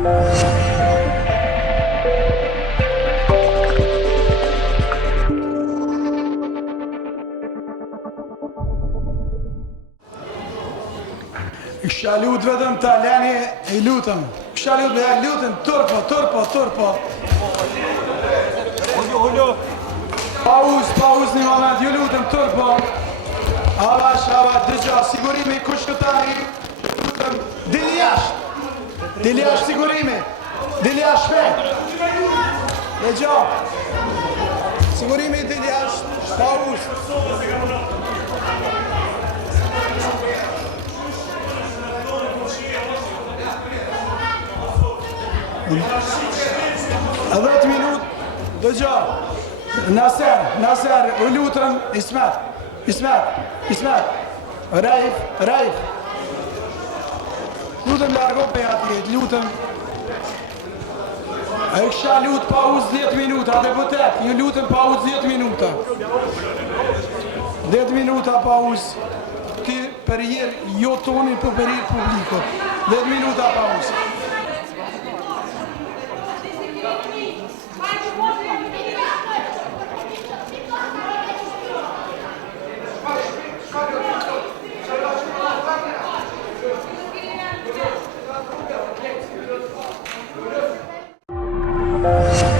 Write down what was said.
Kisha lut vetëm ta leni, i lutëm. Kisha lut me lutën, turpo. Pauz një moment, ju lutëm, turpo. Avash, dëgja, sigurimi, kush këtani, lutëm, dili jashtë sigurimi, dili jashtë shpejt. Dëgja, sigurimi, dili jashtë, pauz. A 10 minut, dëgja, Naser, u lutëm, Ismet, Raif, lutëm largo pe atjet, lutëm, a i kësha lutë pauz 10 minuta, deputet, ju lutëm pauz 10 minuta, 10 minuta pauz, ti për jerë, jo toni për jerë publiko, 10 minuta pauz. Thank you.